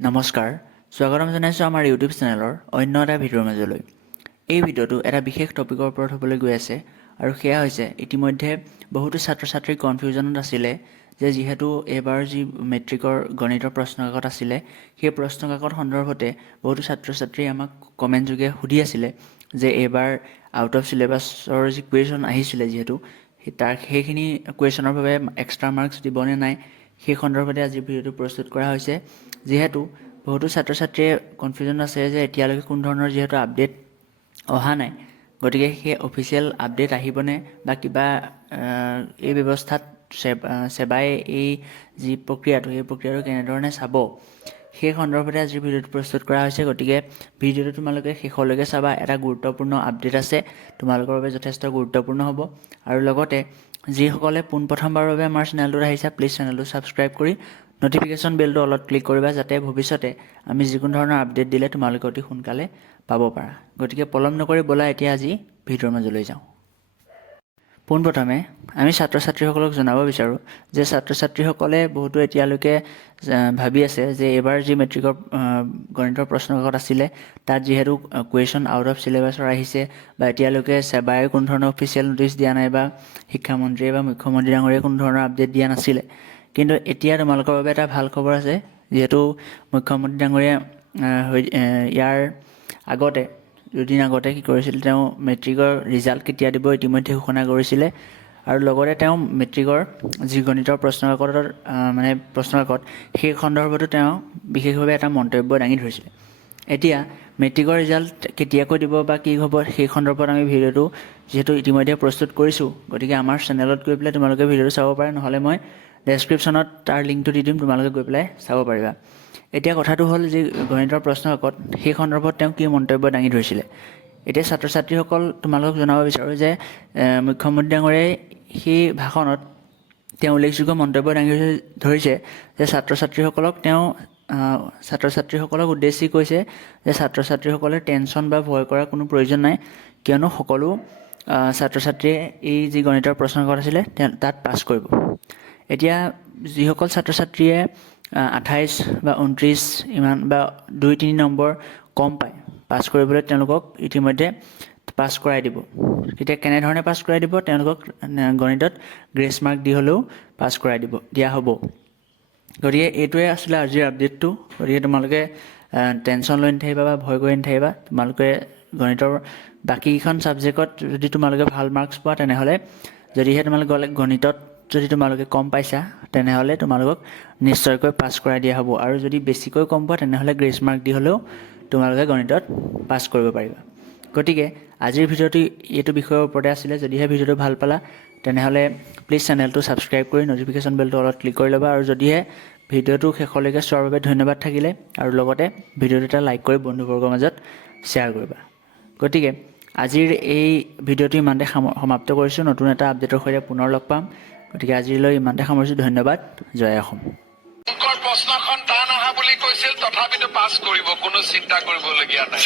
নমস্কাৰ, স্বাগতম জনাইছোঁ আমাৰ ইউটিউব চেনেলৰ অন্য এটা ভিডিঅ'ৰ মাজলৈ। এই ভিডিঅ'টো এটা বিশেষ টপিকৰ ওপৰত হ'বলৈ গৈ আছে আৰু সেয়া হৈছে ইতিমধ্যে বহুতো ছাত্ৰ ছাত্ৰীৰ কনফিউজনত আছিলে যে যিহেতু এইবাৰ যি মেট্ৰিকৰ গণিতৰ প্ৰশ্নকাকত আছিলে সেই প্ৰশ্নকাকত সন্দৰ্ভতে বহুতো ছাত্ৰ ছাত্ৰীয়ে আমাক কমেণ্ট যোগে সুধি আছিলে যে এইবাৰ আউট অফ চিলেবাছৰ যি কুৱেশ্যন আহিছিলে যিহেতু সেইখিনি কুৱেশ্যনৰ বাবে এক্সট্ৰা মাৰ্কছ দিবনে নাই সেই সন্দৰ্ভতে আজি ভিডিঅ'টো প্ৰস্তুত কৰা হৈছে। যিহেতু বহুতো ছাত্ৰ ছাত্ৰীয়ে কনফিউজন আছে যে এতিয়ালৈকে কোনো ধৰণৰ যিহেতু আপডেট অহা নাই, গতিকে সেই অফিচিয়েল আপডেট আহিবনে বা কিবা এই ব্যৱস্থাত সেৱাই এই যি প্ৰক্ৰিয়াটো এই প্ৰক্ৰিয়াটো কেনেধৰণে চাব সেই সন্দৰ্ভতে আজি ভিডিঅ'টো প্ৰস্তুত কৰা হৈছে। গতিকে ভিডিঅ'টো তোমালোকে শেষলৈকে চাবা, এটা গুৰুত্বপূৰ্ণ আপডেট আছে, তোমালোকৰ বাবে যথেষ্ট গুৰুত্বপূৰ্ণ হ'ব। আৰু লগতে যিসকলে পোনপ্ৰথমবাৰৰ বাবে আমাৰ চেনেলটোত আহিছে, প্লিজ চেনেলটো ছাবস্ক্ৰাইব কৰি ন'টিফিকেশ্যন বেলটো অলপ ক্লিক কৰিবা, যাতে ভৱিষ্যতে আমি যিকোনো ধৰণৰ আপডেট দিলে তোমালোকে অতি সোনকালে পাব পাৰা। গতিকে পলম নকৰি ব'লা এতিয়া আজি ভিডিঅ'ৰ মাজলৈ যাওঁ। পোনপ্ৰথমে আমি ছাত্ৰ ছাত্ৰীসকলক জনাব বিচাৰোঁ যে ছাত্ৰ ছাত্ৰীসকলে বহুতো এতিয়ালৈকে ভাবি আছে যে এইবাৰ যি মেট্ৰিকৰ গণিতৰ প্ৰশ্নকাকত আছিলে তাত যিহেতু কুৱেশ্যন আউট অফ চিলেবাছৰ আহিছে বা এতিয়ালৈকে সেৱাই কোনো ধৰণৰ অফিচিয়েল ন'টিচ দিয়া নাই বা শিক্ষামন্ত্ৰীয়ে বা মুখ্যমন্ত্ৰী ডাঙৰীয়ে কোনো ধৰণৰ আপডেট দিয়া নাছিলে। কিন্তু এতিয়া তোমালোকৰ বাবে এটা ভাল খবৰ আছে, যিহেতু মুখ্যমন্ত্ৰী ডাঙৰীয়ে ইয়াৰ আগতে দুদিন আগতে কি কৰিছিল, তেওঁ মেট্ৰিকৰ ৰিজাল্ট কেতিয়া দিব ইতিমধ্যে ঘোষণা কৰিছিলে আৰু লগতে তেওঁ মেট্ৰিকৰ যি গণিতৰ প্ৰশ্নকাকত সেই সন্দৰ্ভতো তেওঁ বিশেষভাৱে এটা মন্তব্য দাঙি ধৰিছিলে। এতিয়া মেট্ৰিকৰ ৰিজাল্ট কেতিয়াকৈ দিব বা কি হ'ব সেই সন্দৰ্ভত আমি ভিডিঅ'টো যিহেতু ইতিমধ্যে প্ৰস্তুত কৰিছোঁ, গতিকে আমাৰ চেনেলত গৈ পেলাই তোমালোকে ভিডিঅ'টো চাব পাৰে, নহ'লে মই ডেছক্ৰিপশ্যনত তাৰ লিংকটো দি দিম, তোমালোকে গৈ পেলাই চাব পাৰিবা। এতিয়া কথাটো হ'ল যি গণিতৰ প্ৰশ্নকাকত সেই সন্দৰ্ভত তেওঁ কি মন্তব্য দাঙি ধৰিছিলে। এতিয়া ছাত্ৰ ছাত্ৰীসকল তোমালোকক জনাব বিচাৰোঁ যে মুখ্যমন্ত্ৰী ডাঙৰীয়াই সেই ভাষণত তেওঁ উল্লেখযোগ্য মন্তব্য দাঙি ধৰিছে যে ছাত্ৰ ছাত্ৰীসকলক উদ্দেশ্যি কৈছে যে ছাত্ৰ ছাত্ৰীসকলে টেনশ্যন বা ভয় কৰাৰ কোনো প্ৰয়োজন নাই, কিয়নো সকলো ছাত্ৰ ছাত্ৰীয়ে এই যি গণিতৰ প্ৰশ্নকাকত আছিলে তাত পাছ কৰিব। এতিয়া যিসকল ছাত্ৰ ছাত্ৰীয়ে 28 বা 29 ইমান বা 2-3 নম্বৰ কম পায়, পাছ কৰিবলৈ তেওঁলোকক ইতিমধ্যে পাছ কৰাই দিব। তেতিয়া কেনেধৰণে পাছ কৰাই দিব, তেওঁলোকক গণিতত গ্ৰেছ মাৰ্ক দি হ'লেও পাছ কৰাই দিয়া হ'ব। গতিকে এইটোৱে আছিলে আজিৰ আপডেটটো। গতিকে তোমালোকে টেনশ্যন লৈ নাথাকিবা বা ভয় কৰি নাথাকিবা। তোমালোকে গণিতৰ বাকীকেইখন ছাবজেক্টত যদি তোমালোকে ভাল মাৰ্কছ পোৱা, তেনেহ'লে যদিহে তোমালোকে গণিতত যদি তোমালোকে কম পাইছা, তেনেহ'লে তোমালোকক নিশ্চয়কৈ পাছ কৰাই দিয়া হ'ব। আৰু যদি বেছিকৈ কম পোৱা, তেনেহ'লে গ্ৰেছ মাৰ্ক দি হ'লেও তোমালোকে গণিতত পাছ কৰিব পাৰিবা। গতিকে আজিৰ ভিডিঅ'টো এইটো বিষয়ৰ ওপৰতে আছিলে। যদিহে ভিডিঅ'টো ভাল পালা, তেনেহ'লে প্লিজ চেনেলটো ছাবস্ক্ৰাইব কৰি ন'টিফিকেশ্যন বেলটো অলপ ক্লিক কৰি ল'বা। আৰু যদিহে ভিডিঅ'টো শেষলৈকে চোৱাৰ বাবে ধন্যবাদ থাকিলে, আৰু লগতে ভিডিঅ'টো এটা লাইক কৰি বন্ধুবৰ্গৰ মাজত শ্বেয়াৰ কৰিবা। গতিকে আজিৰ এই ভিডিঅ'টো ইমানতে সমাপ্ত কৰিছোঁ। নতুন এটা আপডেটৰ সৈতে পুনৰ লগ পাম। গতিকে আজিলৈ ইমানতে সামৰিছোঁ। ধন্যবাদ। জয় অসম। প্ৰশ্নখন টান অহা বুলি কৈছিল, তথাপিতো পাছ কৰিব, কোনো চিন্তা কৰিবলগীয়া নাই।